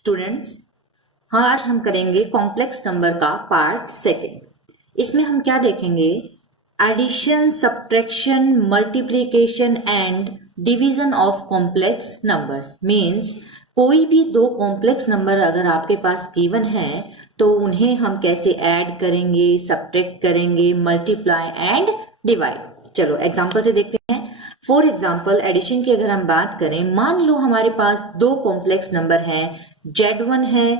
Students, हाँ आज हम करेंगे कॉम्प्लेक्स नंबर का पार्ट सेकेंड। इसमें हम क्या देखेंगे? Addition, subtraction, multiplication and division of complex numbers. Means कोई भी दो कॉम्प्लेक्स नंबर अगर आपके पास गिवन है तो उन्हें हम कैसे ऐड करेंगे, सब्ट्रैक्ट करेंगे, मल्टीप्लाई एंड डिवाइड। चलो एग्जाम्पल से देखते हैं। फॉर एग्जाम्पल एडिशन की अगर हम बात करें, मान लो हमारे पास दो कॉम्प्लेक्स नंबर हैं, Z1 है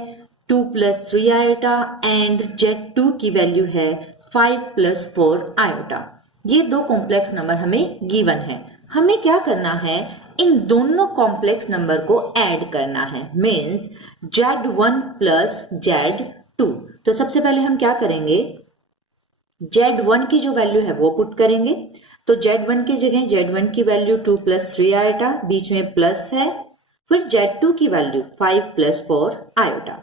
2 + 3 आयोटा एंड Z2 की वैल्यू है 5 + 4 आयोटा। ये दो कॉम्प्लेक्स नंबर हमें गिवन है। हमें क्या करना है? इन दोनों कॉम्प्लेक्स नंबर को ऐड करना है। Means Z1 + Z2। तो सबसे पहले हम क्या करेंगे? Z1 की जो वैल्यू है वो पुट करेंगे। तो Z1 की जगह Z1 की वैल्यू 2 + 3 आयोटा, बीच में प्लस है, फिर Z2 की वैल्यू 5 + 4 आयोटा।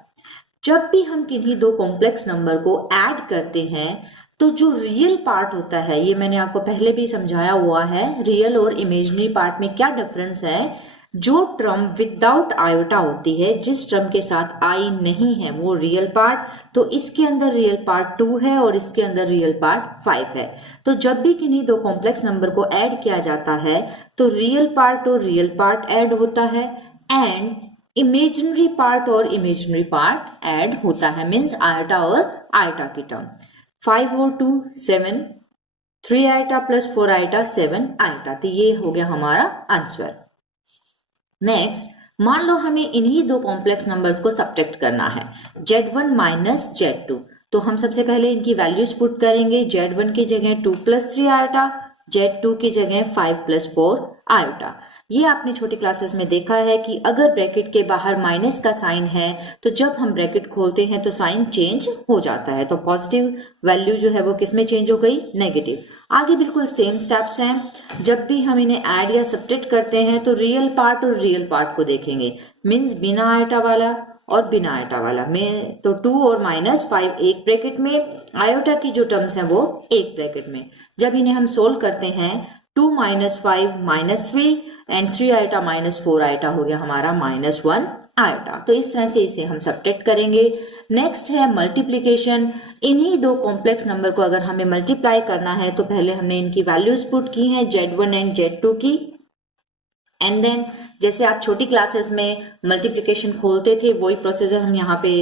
जब भी हम किन्हीं दो कॉम्प्लेक्स नंबर को ऐड करते हैं तो जो रियल पार्ट होता है, ये मैंने आपको पहले भी समझाया हुआ है, रियल और इमेजिनरी पार्ट में क्या डिफरेंस है। जो टर्म विदाउट आयोटा होती है, जिस टर्म के साथ आई नहीं है, वो रियल पार्ट। तो इसके अंदर रियल पार्ट 2 है और इसके अंदर रियल पार्ट 5 है। तो जब भी किन्हीं दो कॉम्प्लेक्स नंबर को ऐड किया जाता है तो रियल पार्ट और रियल पार्ट ऐड होता है एंड इमेजिनरी पार्ट और इमेजिनरी पार्ट ऐड होता है। मीन्स आयोटा और आयोटा की टर्म। 5 और 2 7, 3 आयोटा + 4 आयोटा 7 आयोटा। तो ये हो गया हमारा आंसर। नेक्स्ट, मान लो हमें इन्हीं दो कॉम्प्लेक्स नंबर्स को सब्ट्रैक्ट करना है, Z1 - Z2। तो हम सबसे पहले इनकी वैल्यूज पुट करेंगे। Z1 की जगह 2 + 3 आयोटा, Z2 की जगह 5 + 4 आयोटा। ये आपने छोटी क्लासेस में देखा है कि अगर ब्रैकेट के बाहर माइनस का साइन है तो जब हम ब्रैकेट खोलते हैं तो साइन चेंज हो जाता है। तो पॉजिटिव वैल्यू जो है वो किस में चेंज हो गई? नेगेटिव। आगे बिल्कुल सेम स्टेप्स हैं। जब भी हम इन्हें ऐड या सब्ट्रैक्ट करते हैं तो रियल पार्ट और रियल पार्ट को देखेंगे। मीन्स बिना आयोटा वाला और बिना आयोटा वाला में। तो 2 और -5 एक ब्रैकेट में, आयोटा की जो टर्म्स हैं वो एक ब्रैकेट में। जब इन्हें हम सोल्व करते हैं 2 - 5 - 3 एंड 3 आयोटा - 4 आयोटा हो गया हमारा -1 आयोटा। तो इस तरह से इसे हम सब्ट्रैक्ट करेंगे। नेक्स्ट है मल्टीप्लीकेशन। इन्हीं दो कॉम्प्लेक्स नंबर को अगर हमें मल्टीप्लाई करना है तो पहले हमने इनकी वैल्यूज पुट की हैं, Z1 एंड Z2 की। एंड देन जैसे आप छोटी क्लासेस में मल्टीप्लीकेशन खोलते थे, वही प्रोसीजर हम यहाँ पे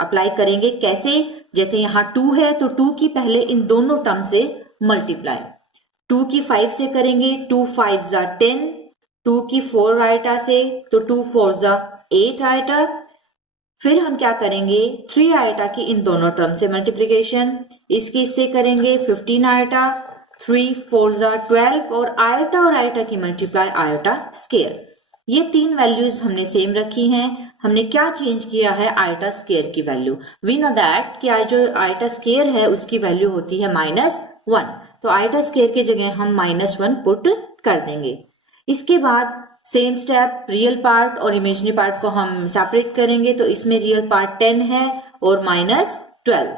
अप्लाई करेंगे। कैसे? जैसे यहाँ 2 है तो 2 की पहले इन दोनों टर्म से मल्टीप्लाई। 2 की 5 से करेंगे, 2 × 5 = 10, 2 की 4 आयोटा से तो 2 × 4 = 8 आयोटा। फिर हम क्या करेंगे? 3 आयोटा की इन दोनों टर्म से मल्टीप्लीकेशन, इसकी इससे करेंगे 15 आयोटा, 3 × 4 = 12 और आयोटा की मल्टीप्लाई आयोटा स्केयर। ये तीन वैल्यूज हमने सेम रखी हैं। हमने क्या चेंज किया है? आयोटा स्केयर की वैल्यू। वी नो दैट कि जो आयोटा स्केयर है उसकी वैल्यू होती है -1। तो आयोटा स्केयर की जगह हम -1 पुट कर देंगे। इसके बाद सेम स्टेप, रियल पार्ट और इमेजिनरी पार्ट को हम सेपरेट करेंगे। तो इसमें रियल पार्ट 10 है और -12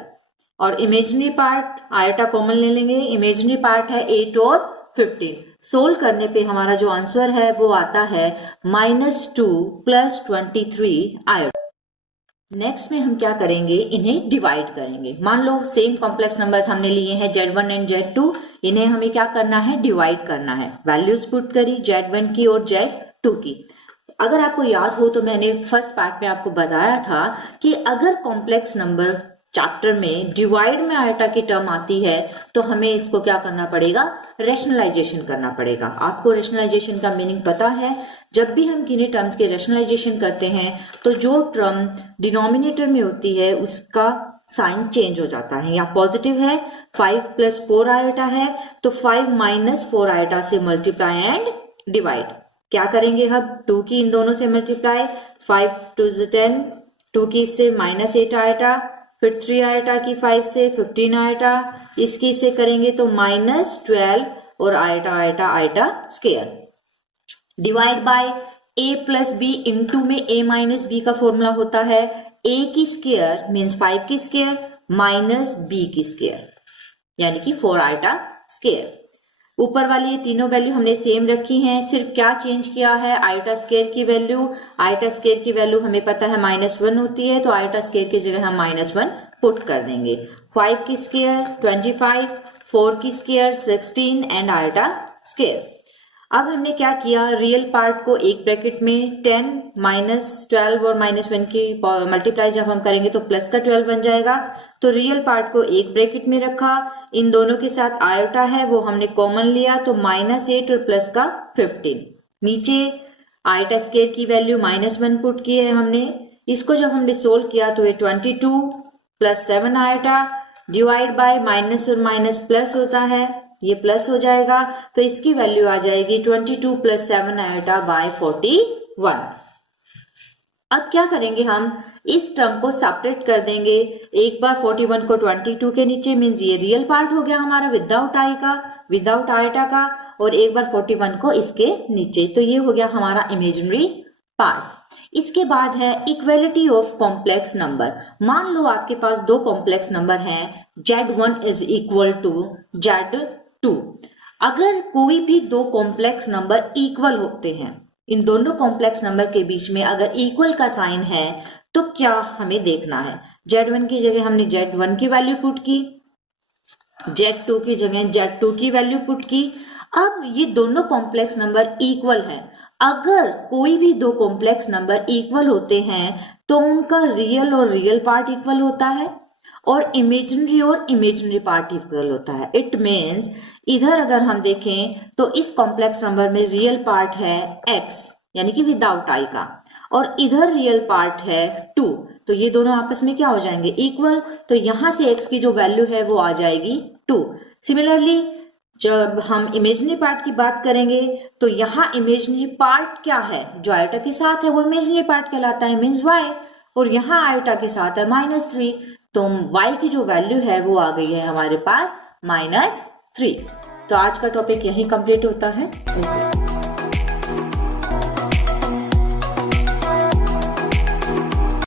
और इमेजिनरी पार्ट आयोटा कॉमन ले लेंगे। इमेजिनरी पार्ट है 8 और 15। सोल्व करने पे हमारा जो आंसर है वो आता है -2 + 23 आयोटा। नेक्स्ट में हम क्या करेंगे? इन्हें डिवाइड करेंगे। मान लो सेम कॉम्प्लेक्स नंबर्स हमने लिए हैं Z1 एंड Z2, इन्हें हमें क्या करना है? डिवाइड करना है। वैल्यूज पुट करी Z1 की और Z2 की। अगर आपको याद हो तो मैंने फर्स्ट पार्ट में आपको बताया था कि अगर कॉम्प्लेक्स नंबर चैप्टर में डिवाइड में आयोटा की टर्म आती है तो हमें इसको क्या करना पड़ेगा? रैशनलाइजेशन करना पड़ेगा। आपको रैशनलाइजेशन का मीनिंग पता है। जब भी हम किन्हीं टर्म्स के रैशनलाइजेशन करते हैं तो जो टर्म डिनोमिनेटर में होती है उसका साइन चेंज हो जाता है। या पॉजिटिव है, 5 + 4 आयोटा है तो 5 - 4 आयोटा से मल्टीप्लाई एंड डिवाइड। क्या करेंगे? हम 2 की इन दोनों से मल्टीप्लाई, 5 × 2 = 10, 2 की इससे -8 आयोटा, फिर 3 आयोटा की 5 से 15 आयोटा, इसकी इससे करेंगे तो -12 और iota square. Divide by a + b into में a - b का फॉर्मूला होता है a की स्केयर मीन्स 5 की स्केयर - b की स्केयर, यानी कि 4 आयोटा स्केयर। ऊपर वाली ये तीनों वैल्यू हमने सेम रखी हैं, सिर्फ क्या चेंज किया है, आयोटा स्क्वायर की वैल्यू। आयोटा स्क्वायर की वैल्यू हमें पता है -1 होती है, तो आयोटा स्क्वायर की जगह हम -1 पुट कर देंगे। 5 की स्क्वायर 25, 4 की स्क्वायर 16 एंड आयोटा स्क्वायर। अब हमने क्या किया, रियल पार्ट को एक ब्रैकेट में 10 -12 और -1 की मल्टीप्लाई जब हम करेंगे तो प्लस का 12 बन जाएगा, तो रियल पार्ट को एक ब्रैकेट में रखा। इन दोनों के साथ आयोटा है वो हमने कॉमन लिया, तो -8 और प्लस का 15। नीचे आयोटा स्क्वायर की वैल्यू -1 पुट की है हमने। इसको जब हमने सोल्व किया तो ये 22 plus 7 iota divide by minus और माइनस प्लस होता है, ये प्लस हो जाएगा, तो इसकी वैल्यू आ जाएगी 22 प्लस 7 आयोटा बाय 41। अब क्या करेंगे, हम इस टर्म को सेपरेट कर देंगे। एक बार 41 को 22 के नीचे, मीन्स ये रियल पार्ट हो गया हमारा विदाउट आयोटा का, और एक बार 41 को इसके नीचे, तो ये हो गया हमारा इमेजिनरी पार्ट। इसके बाद है इक्वलिटी ऑफ कॉम्प्लेक्स नंबर। मान लो आपके पास दो कॉम्प्लेक्स नंबर हैं, Z1 is equal to Z2। अगर कोई भी दो कॉम्प्लेक्स नंबर इक्वल होते हैं, इन दोनों कॉम्प्लेक्स नंबर के बीच में अगर इक्वल का साइन है, तो क्या हमें देखना है, Z1 की जगह हमने Z1 की वैल्यू पुट की, Z2 की जगह Z2 की वैल्यू पुट की। अब ये दोनों कॉम्प्लेक्स नंबर इक्वल हैं। अगर कोई भी दो कॉम्प्लेक्स नंबर इक्वल होते हैं तो उनका रियल और रियल पार्ट इक्वल होता है, और इमेजिनरी पार्ट इक्वल होता है। इट मीन्स इधर अगर हम देखें तो इस कॉम्प्लेक्स नंबर में रियल पार्ट है x यानी कि विदाउट i का, और इधर रियल पार्ट है 2, तो ये दोनों आपस में क्या हो जाएंगे, इक्वल। तो यहां से x की जो वैल्यू है वो आ जाएगी 2। सिमिलरली जब हम इमेजिनरी पार्ट की बात करेंगे तो यहाँ इमेजिनरी पार्ट क्या है, जो आयोटा के साथ है वो इमेजिनरी पार्ट कहलाता है, मीन्स y, और यहाँ आयोटा के साथ है -3, तो y की जो वैल्यू है वो आ गई है हमारे पास -3। तो आज का टॉपिक यहीं कंप्लीट होता है।